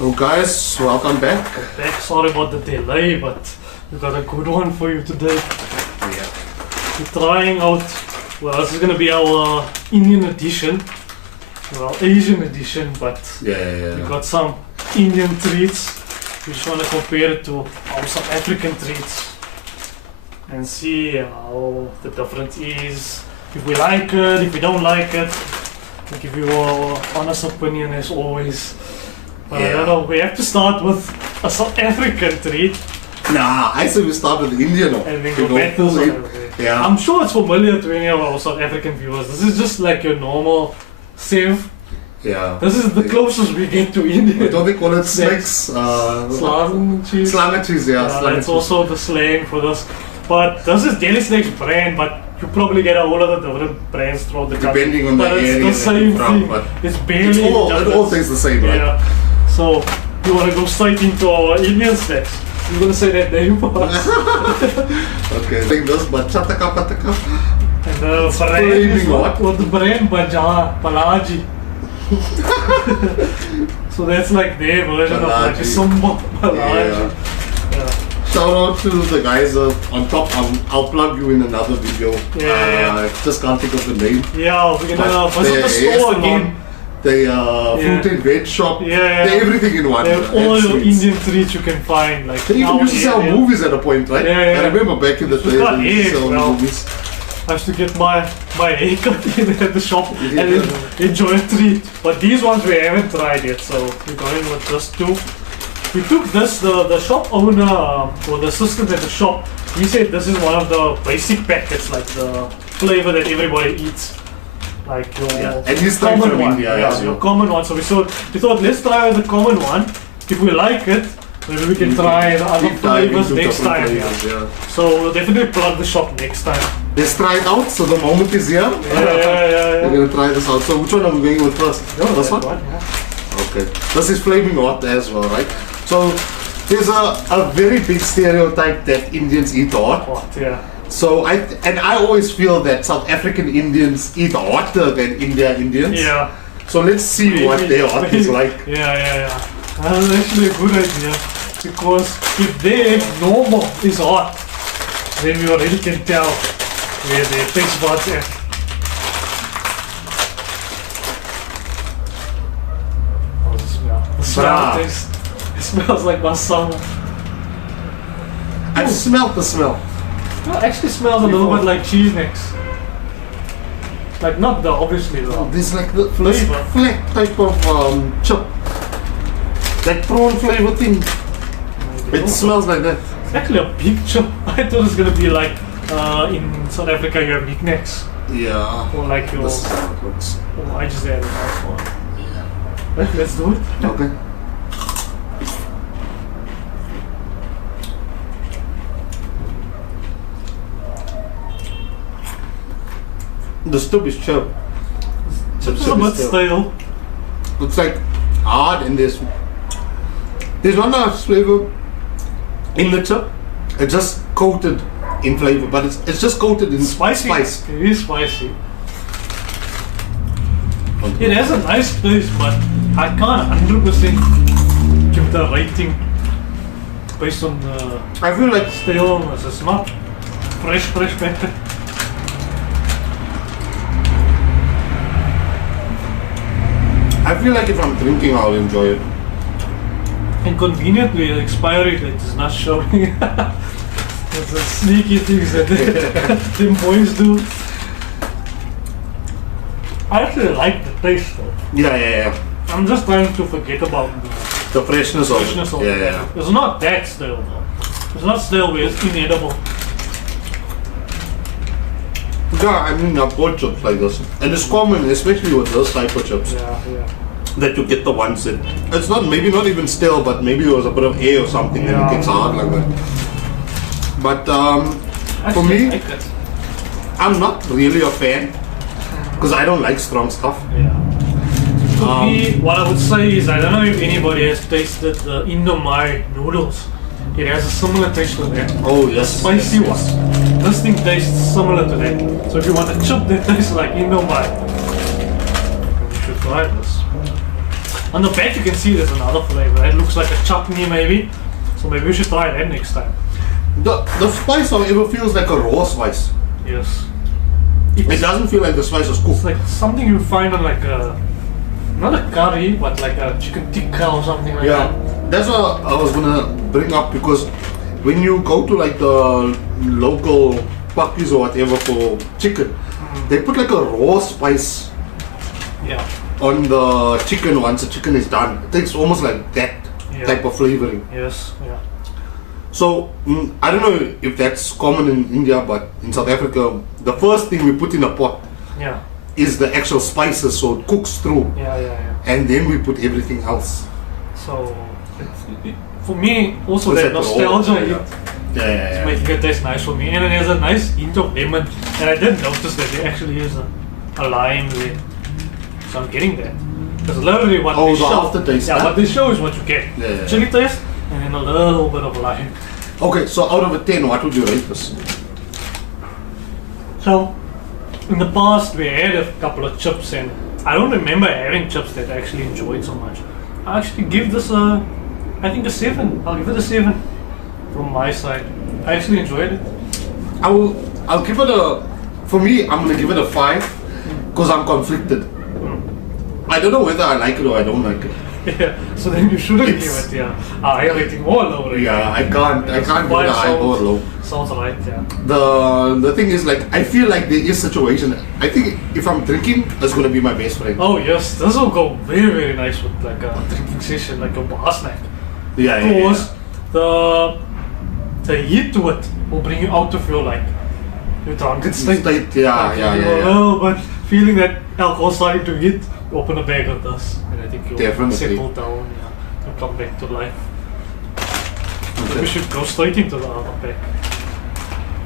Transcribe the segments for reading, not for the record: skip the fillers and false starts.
Oh guys, welcome back. Back, sorry about the delay, but we got a good one for you today. Yeah. We're trying out, well, this is gonna be our Indian edition, well, Asian edition, but we got some Indian treats. We just want to compare it to our South African treats and see how the difference is. If we like it, if we don't like it, we'll give you our honest opinion as always. But I don't know, we have to start with a South African treat. Nah, I say we start with the Indian one. And then go back to South Africa. Yeah. I'm sure it's familiar to any of our South African viewers. This is just like your normal sieve. Yeah. This is the closest we get to Indian. Don't they call it snacks? Slang cheese. Slang cheese, yeah. That's also the slang for this. But this is Deli Snacks brand, but you probably get a whole lot of different brands throughout the country. Depending on the area. But it's the same from, thing. It's barely it all tastes the same, right? Yeah. So, you want to go straight into our Indian snacks? You're going to say that name for us. Okay, like this, Bachataka Pataka. And the brand is what the brand Balaji. So that's like their version of like Sumba Balaji. Yeah. Shout out to the guys on top. I'll plug you in another video. I just can't think of the name. Yeah, we're gonna visit the store again. The fruit and veg shop. They're everything in one. They have all your Indian treats you can find. Like they even used to sell movies at a point, right? I remember back in the day they used to sell movies. I have to get my haircut in at the shop and then enjoy a treat. But these ones we haven't tried yet, so we're going with this too. We took this, the shop owner or the assistant at the shop, he said this is one of the basic packets, like the flavor that everybody eats. Like your and he's common from one. India, Your common one. So we thought let's try the common one. If we like it, maybe we can try the other flavors next time. So we'll definitely plug the shop next time. Let's try it out. So the moment is here. We're gonna try this out. So which one are we going with first? This one? Okay. This is flaming hot as well, right? So there's a very big stereotype that Indians eat hot. So I always feel that South African Indians eat hotter than Indians. Yeah. So let's see what their hot is like. Yeah. That's actually a good idea. Because if their normal is hot, then we already can tell where their taste buds at. How's the smell? The smell it smells like masala. I smelled the smell. It actually smells a little bit like cheese nicks. Like not the obviously though. There's like the flat type of chip. That prawn flavor thing. It smells like that. It's actually a big chip. I thought it was gonna be like in South Africa you have knickknacks. Yeah. Or like your. This is how it looks. Oh, I just added that one. Yeah. Let's do it. Okay. The stuff is chip. It's a bit stale. It's like hard and there's not much flavor in the chip. It's just coated in flavor, but it's just coated in spice. It is spicy. Okay. It has a nice taste, but I can't 100% give the rating based on the. I feel like staleness. It's not fresh pepper. I feel like if I'm drinking, I'll enjoy it. And conveniently, the expiry date is not showing. It's the sneaky things that them boys do. I actually like the taste though. Yeah. I'm just trying to forget about the freshness of it. Yeah. It's not that stale though. It's not stale, but it's inedible. Yeah, I mean, I've bought chips like this. And it's common, especially with those type of chips. Yeah. That you get the ones that it's maybe not even stale, but maybe there was a bit of air or something and it gets hard like that. But for me, like it. I'm not really a fan because I don't like strong stuff. Yeah. To me, what I would say is I don't know if anybody has tasted the Indomie noodles. It has a similar taste to that. Oh yes. The spicy one. This thing tastes similar to that. So if you want a chip that tastes like Indomie, you should try this. On the back you can see there's another flavor. It looks like a chutney maybe. So maybe we should try that next time. The spice, however, feels like a raw spice. Yes. It doesn't feel like the spice is cooked. It's like something you find on like a, not a curry, but like a chicken tikka or something like that. Yeah, that's what I was gonna bring up, because when you go to like the local pakis or whatever for chicken, they put like a raw spice Yeah. on the chicken once the chicken is done. It takes almost like that type of flavoring. Yes, yeah. So I don't know if that's common in India, but in South Africa, the first thing we put in a pot Yeah. is the actual spices, so it cooks through, Yeah. and then we put everything else. So, for me, also It's that like nostalgia raw, hit Yeah. making it taste nice for me. And then there's a nice hint of lemon. And I didn't notice that there actually is a lime there. So I'm getting that. Because literally what they the show, aftertaste, yeah, huh? what they show is what you get. Yeah. Chili taste, and then a little bit of lime. Okay, so out of a 10, what would you rate this? So, in the past we had a couple of chips, and I don't remember having chips that I actually enjoyed so much. I actually give this I think a 7. I'll give it a 7 from my side. I actually enjoyed it. I'll give it for me, I'm gonna give it a 5, because I'm conflicted. I don't know whether I like it or I don't like it. Yeah, so then you shouldn't give It's- it, yeah. I rating more lower. Yeah, I can't give it a high or low. Sounds right, yeah. The thing is, like, I feel like there is situation. I think if I'm drinking, that's gonna be my best friend. Oh yes, this will go very, very nice with like a drinking session, like a bar snack. Yeah, Because the heat to it will bring you out of your like your drunken state. Yeah, Like, yeah, you're yeah, a little bit feeling that alcohol starting to hit, you open a bag of this, and I think you'll Definitely. settle down, yeah, you'll come back to life. Okay. We should go straight into the other pack.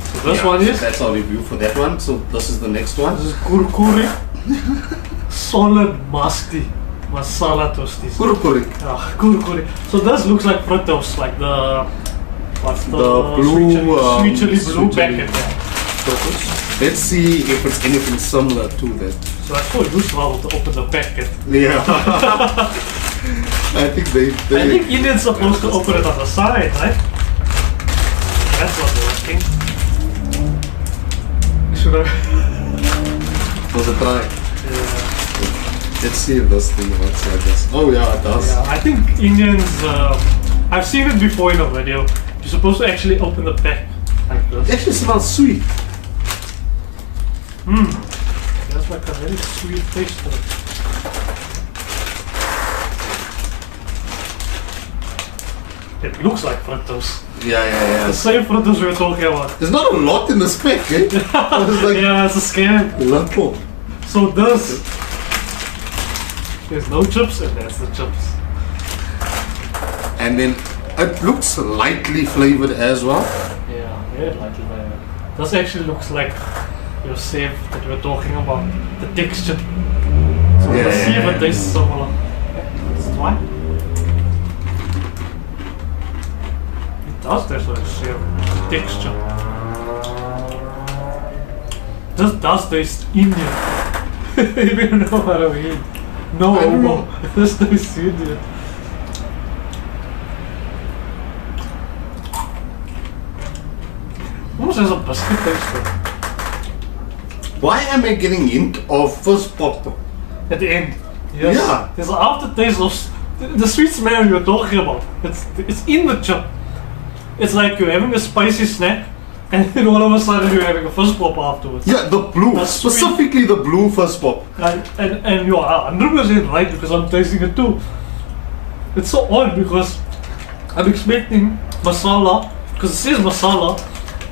So this Yeah, one is, that's our review for that one. So this is the next one. this is Kurkure solid musty masala toasties. Kurkuri. Kurkure. So this looks like Fritos, like the what's the blue, sweet chili blue sweet chili. packet. Yeah. Let's see if it's anything similar to that. So I so useful to open the packet. Yeah. I think they I think Indians supposed to open it on the side, right? That's what they're asking. Should I? was a try. Yeah. Let's see if this thing works like this. Oh yeah, it does. Yeah, I think Indians. I've seen it before in a video. You're supposed to actually open the pack like It this. actually smells sweet. That's like a very sweet taste to it. It looks like Fritos. Yeah. The same Fritos we were talking about. There's not a lot in this pack, eh? It's like Yeah, it's a scam. little. So this, there's no chips and that's the chips. And then it looks lightly flavored as well. Yeah, very lightly flavored. This actually looks like your save that we were talking about, the texture. So let's see if it tastes similar. Let's try. It does taste like save, texture. This does taste Indian. If you know what I mean. No, I don't know. this tastes Indian. Almost has a biscuit taste to it. Why am I getting hint of first pop? At the end. Yes. Yeah. There's an aftertaste of the sweet smell you're talking about. It's in the chip. It's like you're having a spicy snack and then all of a sudden you're having a fizz pop afterwards. Yeah, the blue. That's sweet. Specifically the blue first pop. And you are 100% right because I'm tasting it too. It's so odd because I'm expecting masala, because it says masala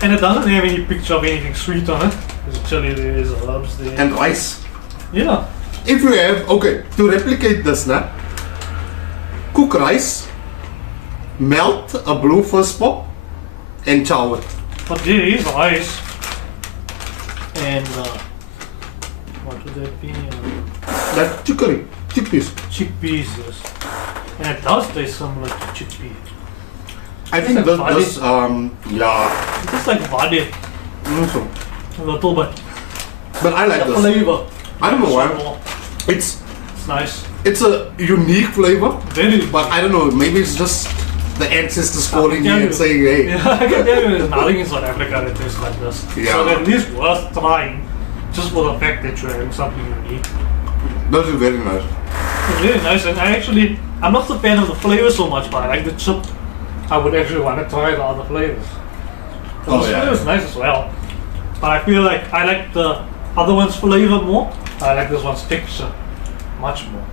and it doesn't have any picture of anything sweet on it. There's chili there, there's herbs there. And rice. Yeah. If you have, okay, to replicate this now, cook rice, melt a blue first pop, and chow it. But there is rice and what would that be? Like chicory, chickpeas. Chickpeas, yes. And it does taste similar to chickpea. I think like this, yeah, It tastes like vade, also. a little bit. But I like The this. flavor. I don't know This one why. more. It's nice. It's a unique flavor. Very. But I don't know, maybe it's just the ancestors calling me and saying, hey. Yeah, I can tell you there's nothing in South Africa that tastes like this. Yeah. So at least worth trying, just for the fact that you're having something unique. That is very nice. It's really nice, and I'm not a fan of the flavor so much, but I like the chip. I would actually want to try the other flavors. The flavor is nice as well. But I feel like I like the other one's flavor more. I like this one's texture much more.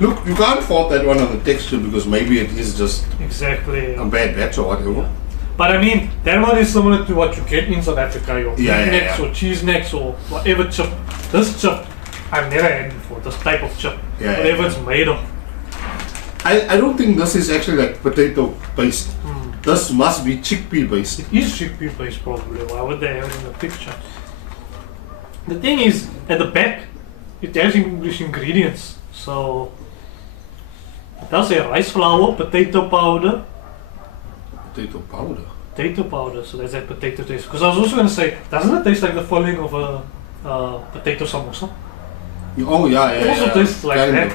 Look, you can't fault that one on the texture because maybe it is just exactly a bad batch or whatever. But I mean, that one is similar to what you get in South Africa, your necks or cheese necks or whatever chip. This chip, I've never had before, this type of chip. Whatever it's made of. I don't think this is actually like potato based. This must be chickpea based. It is chickpea based probably. Why would they have it in the picture? The thing is, at the back, it has English ingredients. So, it does say rice flour, potato powder. Potato powder? Potato powder, so there's that potato taste. Because I was also going to say, doesn't it taste like the filling of a potato samosa? Oh yeah, It also tastes like that.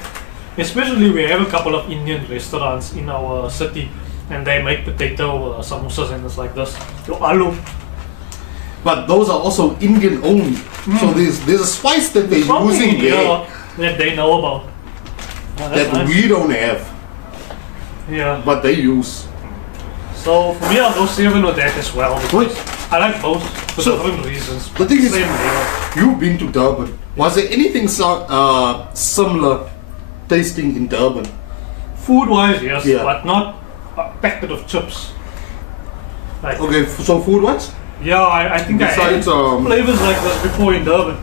Especially we have a couple of Indian restaurants in our city and they make potato samosas and it's like this. Your aloo. But those are also Indian owned. So there's a spice that they're using there that they know about. That nice. We don't have. Yeah. But they use. So for me I'll go 7 with that as well. I like both for different reasons. The thing is, you've been to Durban. Was there anything similar tasting in Durban? Food wise, yes, but not a packet of chips. Like, okay, so food wise? Yeah, I think I had flavors like this before in Durban.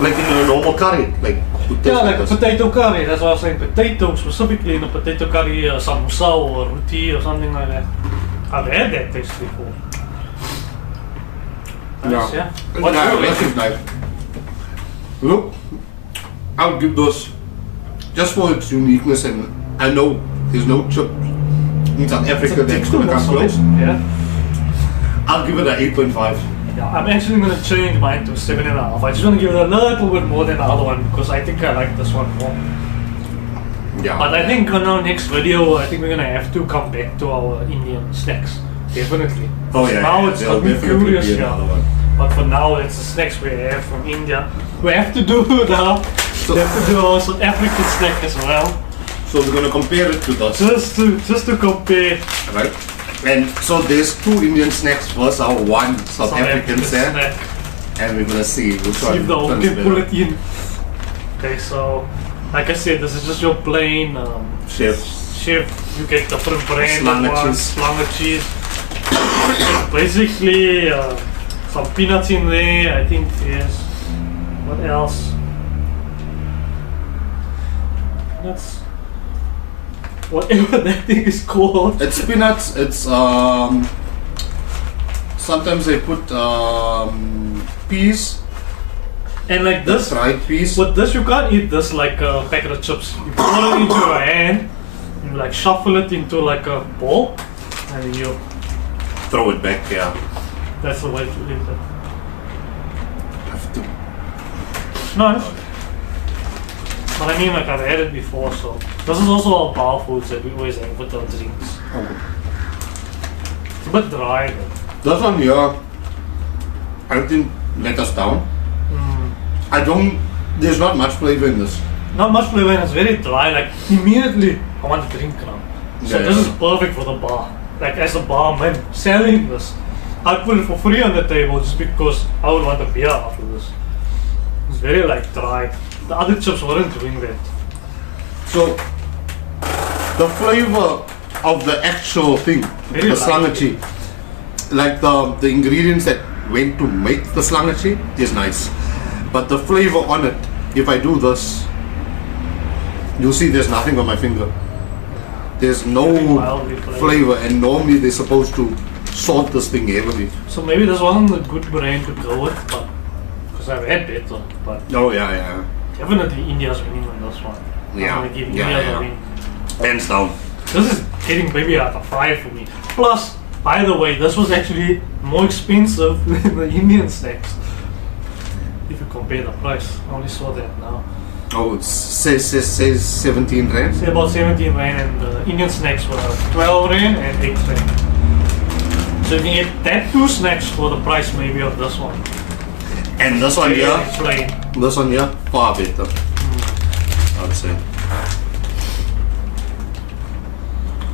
Like in a normal curry? Like a potato curry, that's what I was saying. Potato, specifically in a potato curry, samosa or roti or something like that. I've had that taste before. Nice, yeah. That is nice. Look, I'll give those just for its uniqueness, and I know there's no chip in South Africa that's gonna come close. Yeah. I'll give it an 8.5. Yeah, I'm actually gonna change mine to 7.5. I just wanna give it a little bit more than the other one because I think I like this one more. Yeah. But I think on our next video, I think we're gonna have to come back to our Indian snacks. Definitely. Oh yeah. Now it's got me curious. Yeah. But for now, it's the snacks we have from India. We have to do now. We have to do our South African snack as well. So we're gonna compare it to this. Just to compare. Right. And so there's 2 Indian snacks versus our 1 South African snack. And we're gonna see which one. See if the one can pull it in. Okay, so like I said, this is just your plain chef. You get different brand Slange cheese. Basically, some peanuts in there. I think yes. What else? That's whatever that thing is called. It's peanuts. It's sometimes they put peas. And like this, fried peas. With this, you can't eat this like a packet of chips. You pour it into your hand, you like shuffle it into like a bowl, and then you throw it back. Yeah. That's the way to eat it. Have to. Nice. But I mean, like I've had it before, so this is also our bar foods that we always have with our drinks. Okay. It's a bit dry. This one here, I didn't let us down. There's not much flavor in this. Not much flavor, and it's very dry. Like immediately, I want to drink now. So this is perfect for the bar. Like as a barman selling this, I'd put it for free on the table just because I would want a beer after this. It's very like dry. The other chips weren't doing that. So the flavor of the actual thing, the slange, like the ingredients that went to make the slange is nice. But the flavor on it, if I do this, you'll see there's nothing on my finger. There's no flavor, and normally they're supposed to salt this thing heavily. So maybe this wasn't a good brand to go with, but because I've had better. But oh yeah. Definitely India's winning on this one. Yeah. I'm gonna give India the win. Hands down. This is getting maybe out of 5 for me. Plus, by the way, this was actually more expensive than the Indian snacks. If you compare the price, I only saw that now. Oh, it says 17 rand. Say about 17 rand, and the Indian snacks were 12 rand and 8 rand. So you can get that 2 snacks for the price maybe of this one. And this one here, It's plain. this one here, far better. I'd say.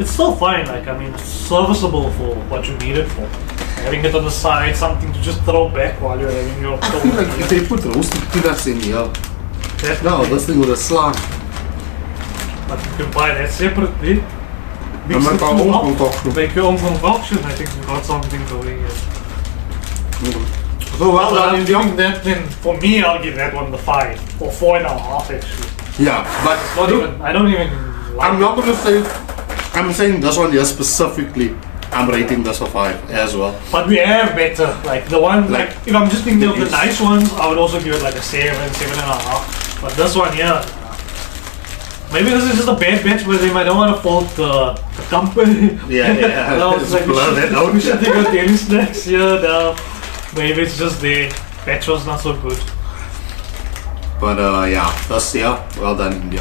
It's still fine, like, I mean, it's serviceable for what you need it for. Having it on the side, something to just throw back while you're having your I feel like if they put roasted peanuts in here, no, this thing would have slung. But you can buy that separately. Dan Mix maak the our two own up, concoction. make your own concoction. I think we got something going here. So well But done, I'm India. giving that, then for me, I'll give that one the 5 or 4.5 actually. Yeah, but Not look, even, I don't even like I'm not gonna say, I'm saying this one here specifically, I'm rating this a 5 as well. But we have better, like the one, like if I'm just thinking of the Yes. nice ones, I would also give it like a 7, 7.5. But this one here, maybe this is just a bad batch where they might don't want to fault the company. Yeah. And I was like, Blur that out. we should take our daily snacks here now. Maybe it's just the batch was not so good. But yeah, that's, yeah, well done, India.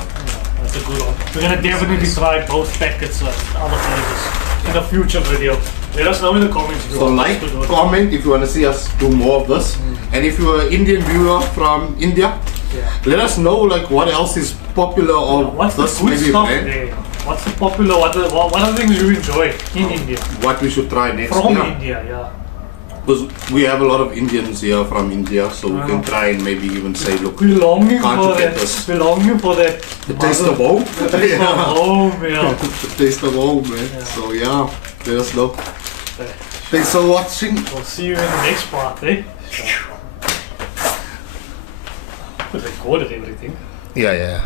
That's a good one. We're gonna definitely try both packets and other flavors in a future video. Let us know in the comments if you So want like, us to do it. comment if you want to see us do more of this. And if you're an Indian viewer from India, Yeah. let us know like what else is popular or What's the this good maybe stuff brand, there? What's the popular, what are the things you enjoy in India? what we should try next. From Yeah. India, yeah. Because we have a lot of Indians here from India, so we can try and maybe even say, look, We're longing Can't for you get that. this? We're longing for that. the taste of home. The taste of home, yeah. The taste of home, man. Yeah. So yeah, let us know. Okay. Thanks for watching. We'll see you in the next part, eh? We recorded everything. Yeah.